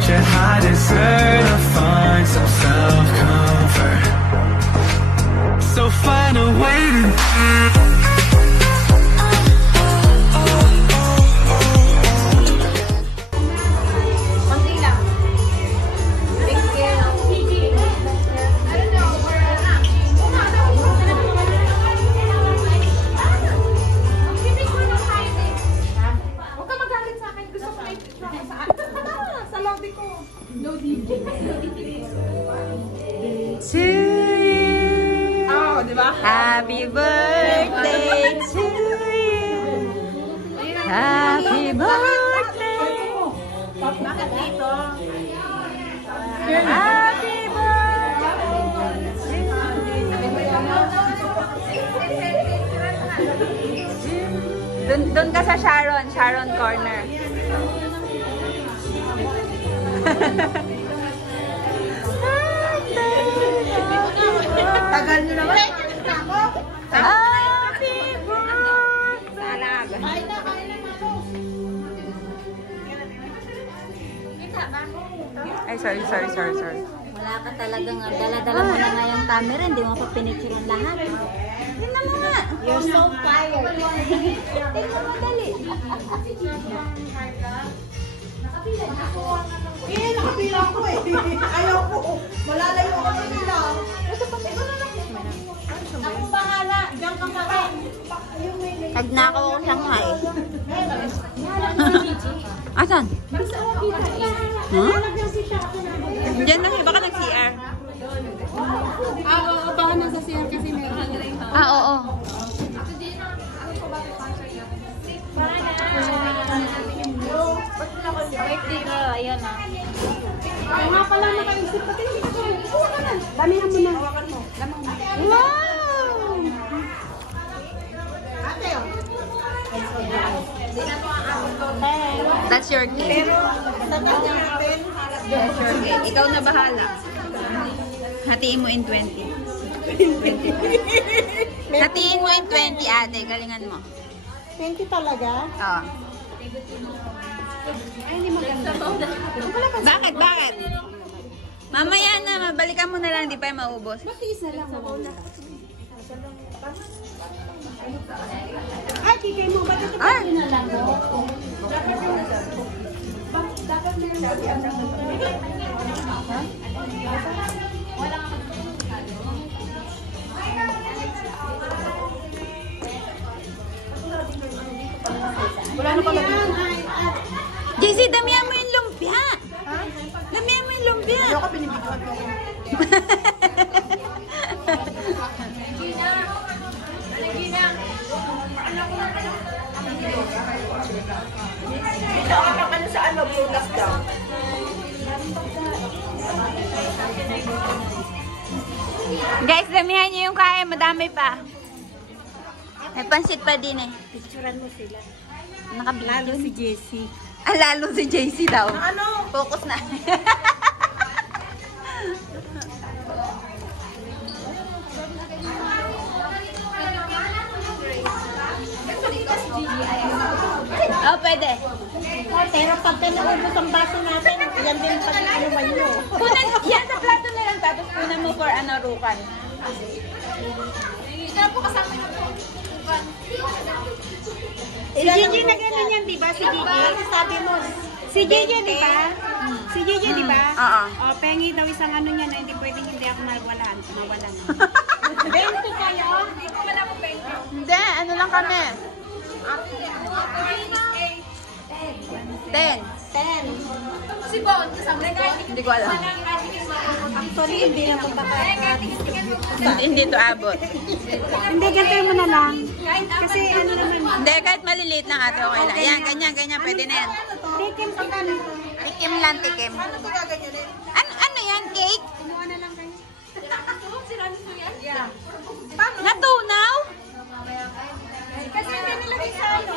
want you, I deserve to find some self-comfort. So find a way to Happy birthday to you. Happy birthday. Bakit dito? Happy birthday. Dun ka sa Sharon Corner. Tagal nyo naman. Happy birthday! Kain na, Ay, sorry. Wala ka talagang dala-dala mo na nga yung camera, hindi mo pa pinicture ang lahat. Yun na mo nga. You're so fired. Tingnan mo, dali. Nakabilang ko eh. Ayaw ko. Malalayo ako ng bilang. Ako bahala. Diyan ka pa rin. Nagnakaw ako Shanghai. Asan? Huh? Diyan lang, baka nag-CR. Oo, baka nasa CR kasi meron. Oo. Birthday ko, ayun ah. Kaya nga pala nakaisip pati hindi ka rin. Damihan mo na. Wow! Ate, oh. That's your cake. That's your cake. Ikaw na bahala. Hatiin mo in 20. Hatiin mo in 20, ate. Galingan mo. 20 talaga? Oo. Ay, hindi maganda. Bakit? Mamaya na, balikan mo na lang, di pa yung maubos. Matiis na lang. Ay, kikay mo ba dito? Ah! Na lang, no? Dapat meron. Wala na pala dito. JC, damihan mo yung lumpia. Damihan mo yung lumpia. Ayaw ka pinibigyan ko. Guys, damihan niyo yung kaya. Madami pa. May pansit pa din eh. Picturean mo sila. Nakabigyo. Si Jessie. Ah, lalo si JC daw. Ano? Focus na. Oh, pwede. Pero pagka naubos ang baso natin, yan din pag-inuman nyo. Kunan, yan sa plato na lang. Tapos kunan mo for rukan. Ikaw po kasama na po. Si Gigi na gano'n yan, di ba? Si Gigi. Sabi mo. Si Gigi, di ba? Si Gigi, di ba? Oo. O, pengi daw isang ano niya na hindi pwedeng hindi ako mawalan. Bento kaya, oh. Hindi ko wala po pengi. Hindi, ano lang kami. 10. Si Bon, kasama na kahit Hindi ko alam. Actually, hindi na punta ka. Hindi to abot. Hindi, ganito mo na lang. Kasi ano naman. Hindi, kahit maliliit lang ate, okay lang. Yan, ganyan, pwede na yan. Tikim pa ka nito. Tikim lang, tikim. Ano yan, cake? Kumuha na lang kayo. Natunaw? Kasi hindi nilagay sa ano.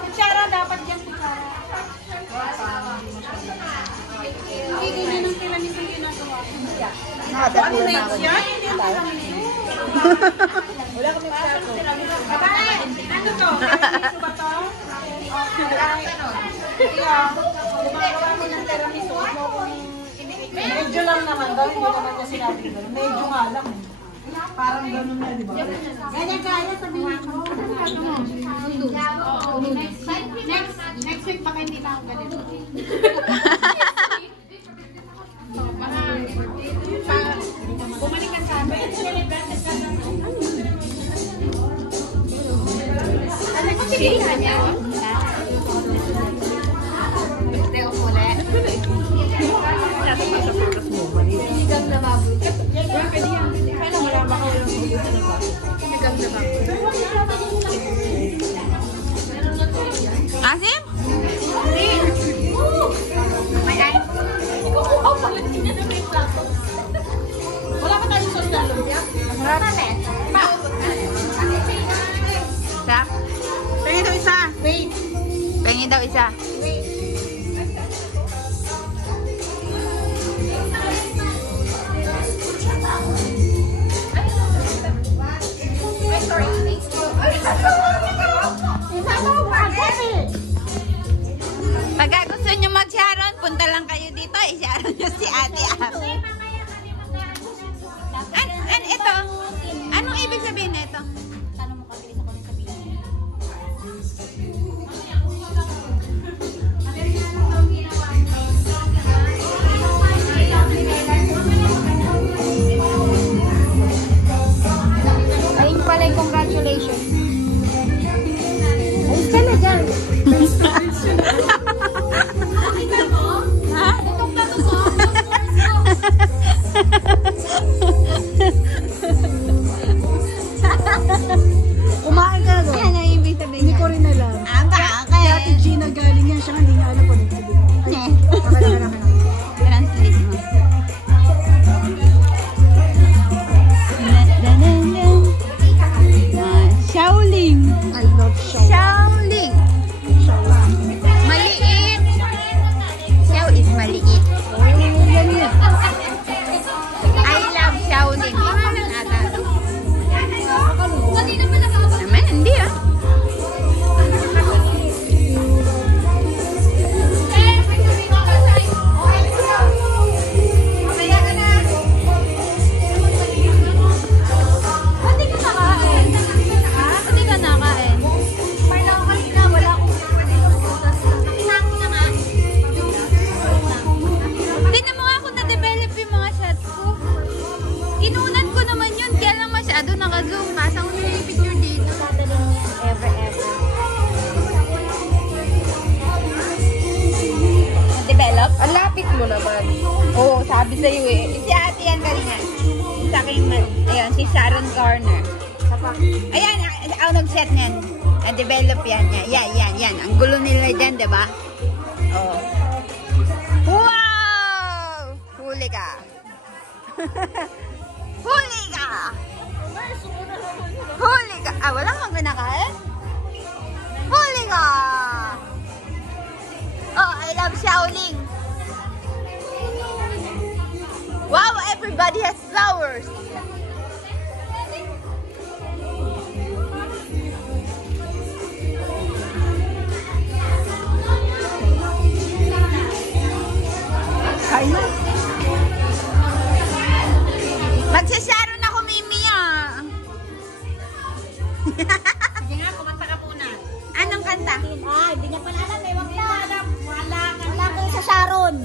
Kutsara dapat dyan, kutsara. Hindi ganyan ang kailan isang ginagawa. Ano na yan? Wala kami plato. Babae, ano to? Tiramisu ba to? Okay. tiramisu. Medyo lang naman daw, hindi naman niya sinabi gano'n. Medyo nga lang. Parang gano'n na, di ba? Gaya-gaya, sabihin ko. Next week baka hindi na ako ganito. Bumalik ka sa amin. Ano ko sila niya? Hindi ako ulit. Sigang na baboy. Kaya wala ba kayo ng sigang na baboy? Asim? May ay. Wala pa tayong sauce na lumpia? Wala pa rin. Isa? Pengi daw isa. Wait. Pengi daw isa. Wait. Pagka gusto nyo mag-Sharon, punta lang kayo dito. I-Sharon nyo si Ate Ami. Ito? Anong ibig sabihin na ito? Tanong mo kasi isa ko na sabihin. Ayun pala, congratulations. Ayun talaga. Kumain ka na doon. Yan ang ibig sabihin. Hindi ko rin alam. Ang Kay Ate Gina galing yan. Siya hindi niya alam kung ano sabihin. Ay, Translate mo. Shaoling. I love show. Shaoling. Maliit. Xiao is maliit. I love Shaoling. Pangalan ata. Naman, hindi ah. Tingnan mo nga kung na-develop yung mga shots ko. Inunan ko naman yun, kaya lang masyado naka-zoom. Pasang ko nila yung picture dito. Ever. Develop? Ang lapit mo naman. Oo, sabi sa'yo eh. Si ate yan kanina. Sa akin, ayun, si Sharon Corner. Ayan, ako nag-set niyan. Na-develop yan. Yan. Ang gulo nila dyan, diba? Oo. Wow! Huli ka. Huli ka! Huli ka! Ah, wala kang pinakain? Huli ka! Oh, I love Shaoling. Wow, everybody has flowers. Kain na. Magsasharon ako, Mimi, ah. Sige nga, kumanta ka muna. Anong kanta? Hindi niya pala alam. May wag na. Wala kayo sa Sharon.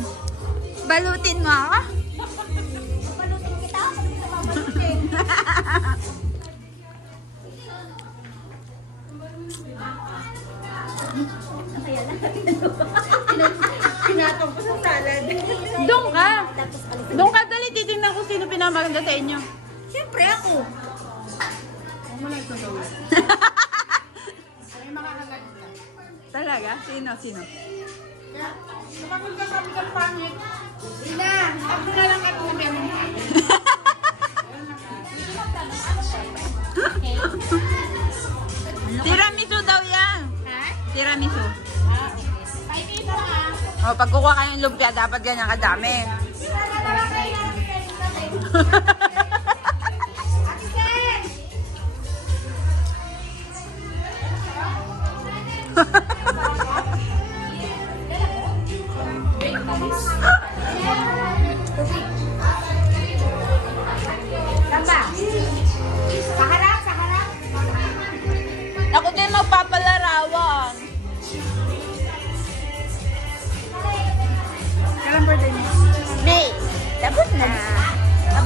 Balutin mo ako? Palutin kita. Palutin sa mabalutin. Pinatong ko sa salad. Doon ka. Doon ka, dali. Titingnan ko sino pinamaganda sa inyo. Siyempre ako. Huwag mo na ito gawin. May makakagalit ka. Talaga? Sino? Kaya, kapag ka kami kang pangit, Ina, ako na lang kami ng meron. Tiramisu daw yan. Ha? Tiramisu. Ay, dito ah. O, pag kukuha kayo ng lumpia, dapat ganyan kadami. Tamba. Sa harap, sa harap. Ako din magpapalarawan. Kailan birthday mo? May, tapos na.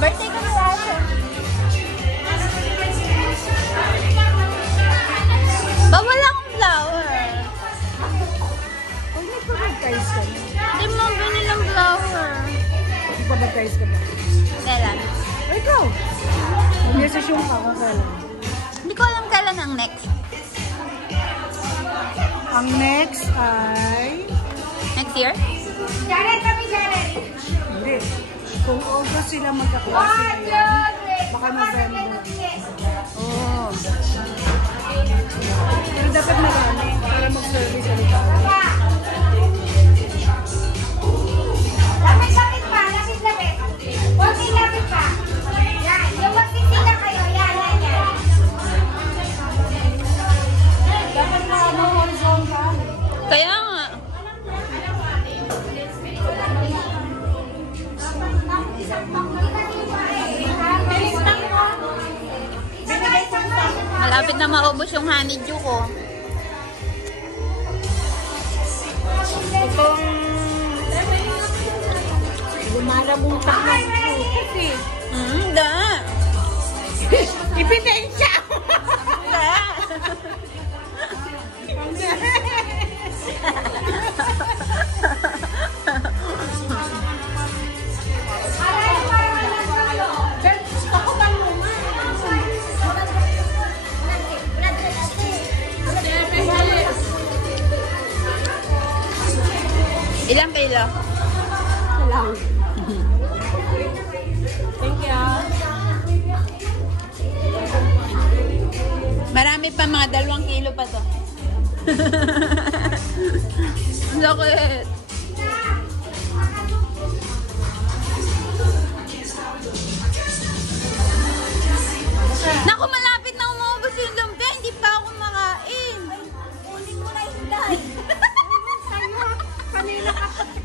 Birthday ko na lasa. Bawal akong flower. Kung may pag-baptize ka na. Hindi mo binilang flower. May pag-baptize ka na. Kailan? O ikaw. Mag-message ka kung kailan. Hindi ko alam kailan ang next. Ang next ay... Next year? Jared kami, Jared! Hindi. Kung August sila magkaklase ngayon, baka November. Oh. Pero dapat marami para mag-service sa ito. Lapit pa, lapit. Konting lapit pa. Yan, yung magsisita kayo. Yan. Dapat na horizontal. Kaya nga. Malapit na maubos yung honeydew ko. Itong... Lumalabutak ng fruit eh. Da. Ipitensya! Da. Ilang kilo? Lang. Thank you. Marami pa, mga 2 kilo pa to. Sakit. Naku, malapit na umubos yung lumpia. Hindi pa ako makain. Uling mo na yung dahil. Kanina ka pa